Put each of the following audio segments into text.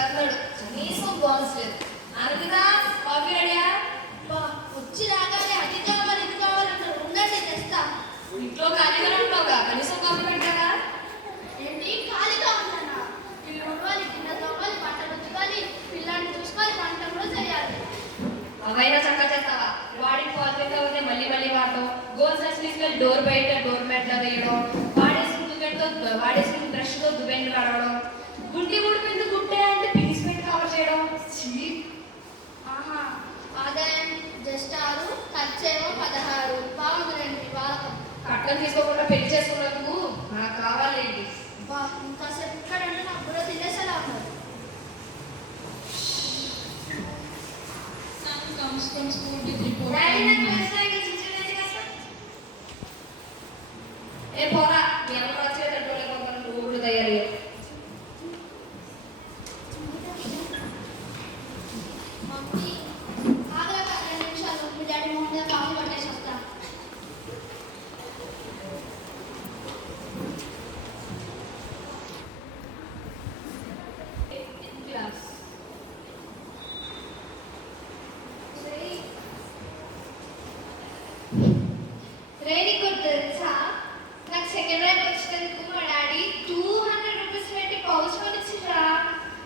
కనీసం బాల్స్ లేదు. అరవిందా కాఫీ రెడీయా? వచ్చి రాగానే అది కావాలి ఇది కావాలంటారు. ఉండండి తెస్తా. ఇంట్లో ఖాళీగా ఉంటావుగా, కనీసం కాఫీ పెట్టాగా? ఏంటి ఖాళీగా ఉంటానా? ఇల్లు ఉడవాలి, గిన్నె తవ్వాలి, బట్టలు ఉతకాలి, పిల్లాన్ని చూసుకోవాలి, వంట కూడా చేయాలి. అవైనా చక్కగా చేస్తావా? వాడికి కాఫీ తాగితే మళ్ళీ మళ్ళీ వాడటం, గోల్ సైజ్ తీసుకెళ్ళి డోర్ బయట డోర్ మ్యాట్ లా వేయడం, వాడేసుకుని బ్రష్ తో దువ్వెండి పడవడం, గుంటి గుడిపింది గుట్టే అంటే పీస్మెంట్ కవర్ చేయడం. ఆహా, ఆదాయం జస్ట్ 6, ఖర్చేమో 16. బాగుందండి వాళ్ళకం. కట్నం తీసుకోకుండా పెళ్లి చేసుకున్నందుకు నాకు కావాలి. ఇంకాసేపు ఇక్కడంటే నాకు కూడా తినేసేలా ఉన్నారు. ఏ పోరా, మీ అమ్మ వచ్చేటట్టు ఊళ్ళు తయారీ. మమ్మీ ఆగలేక 2 నిమిషాలు మీ డాడీ మొహం మీద కాఫీ పట్టేసి వస్తా. Very good. తెలుసా నాకు సెకండ్ ర్యాంక్ వచ్చినందుకు మా డాడీ 200 రూపీస్ పెట్టి పౌచ్ కొనిచ్చిండ్రా.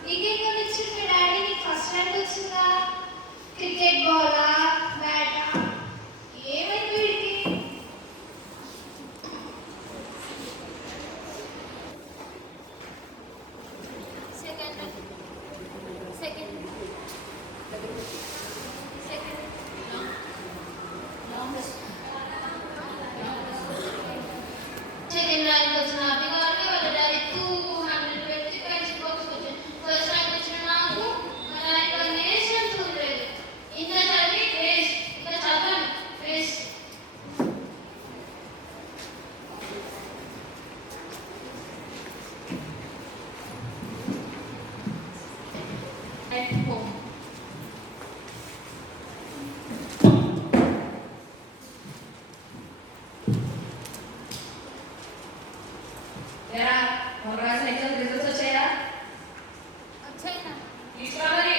నీకేం కొనిచ్చిండు మీ డాడీ? నీకు ఫస్ట్ ర్యాంక్ వచ్చిందా? క్రికెట్ బాలా, బ్యాటా, ఏమైంది వీడికి? Second second second second rank వచ్చిన అభిగారికి వాళ్ళ డాడీ 200 పెట్టి పెంచి బాక్స్ వచ్చింది. ఫస్ట్ ర్యాంక్ వచ్చిన నాకు మా డాడీ కనీసం చూడలేదు. ఇంత చదివి వేస్ట్, ఇంకా చదవను వేస్ట్. ఏరా, మొన్న రాసిన ఎగ్జామ్ రిజల్ట్స్ వచ్చాయా? వచ్చాయినా? తీసుకురా మరి.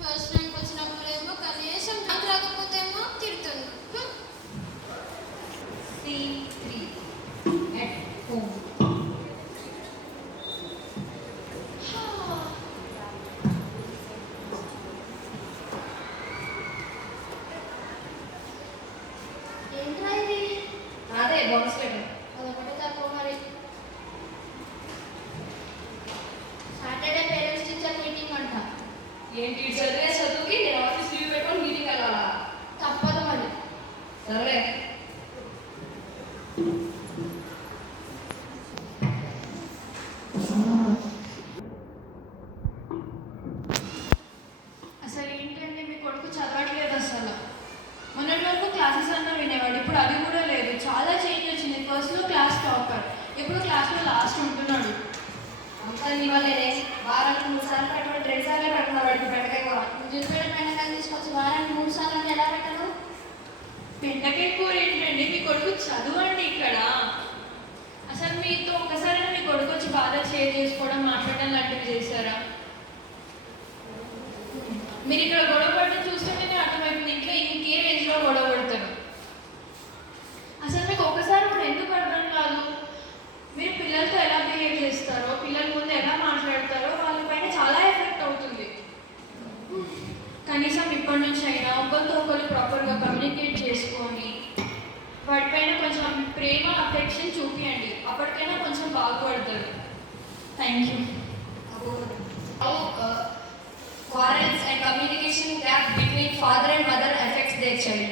ఫస్ట్ ర్యాంక్ వచ్చినప్పుడేమో కనీసం నాకు రాకపోతేమో తిడుతుంది. C3 at home. ఏంట్రా ఇది? అదే బాక్స్ లెటర్. అదొకటే తక్కువ మరి. సాటర్డే పేరెంట్స్ టీచర్ మీటింగ్ అంట. ఏంటి చదివే చదువుకి నేను ఆఫీస్ లీవ్ పెట్టుకొని మీటింగ్ వెళ్ళాలా? తప్పదు మరి. సరే. అసలు ఏంటంటే మీ కొడుకు చదవట్లేదు. అసలు మొన్నటి వరకు క్లాసెస్ అన్నా వినేవాడు, ఇప్పుడు అది కూడా లేదు. చాలా చేంజ్ వచ్చింది. ఫస్ట్లో క్లాస్ టాపర్, ఇప్పుడు క్లాస్లో లాస్ట్ ఉంటున్నాడు. అంతా నీ వల్లేనే. వారానికి 3 సార్లు పెట్టడం 2 సార్లే పెడుతున్నా వాడికి బెండకాయ కూర. జిల్పేట బెండకాయలు తీసుకొచ్చి వారానికి 3 సార్లు అంటే ఎలా పెట్టను? బెండకాయ కూర ఏంటండి? మీ కొడుకు చదవండి ఇక్కడ. అసలు మీతో ఒకసారైనా మీ కొడుకు వచ్చి బాధ షేర్ చేసుకోవడం, మాట్లాడడం లాంటివి చేశారా? మీరు ఇక్కడ గొడవ పడడం చూస్తుంటేనే అర్థమైపోయింది ఇంట్లో ఇంకే రేంజ్లో గొడవ పడతారు. అసలు మీకు ఒకసారి కూడా ఎందుకు అర్థం కాదు? మీరు పిల్లలతో ఎలా బిహేవ్ చేస్తారో, పిల్లల ముందు ఎలా మాట్లాడతారో వాళ్ళపైన చాలా ఎఫెక్ట్ అవుతుంది. కనీసం ఇప్పటి నుంచి అయినా ఒకరితో ఒకరు ప్రాపర్గా కమ్యూనికేట్ చేసుకొని వాటిపైన కొంచెం ప్రేమ అఫెక్షన్ చూపించండి. అప్పటికైనా కొంచెం బాగుపడతారు. Thank you. Quarrels and communication gap between father and mother affects their child.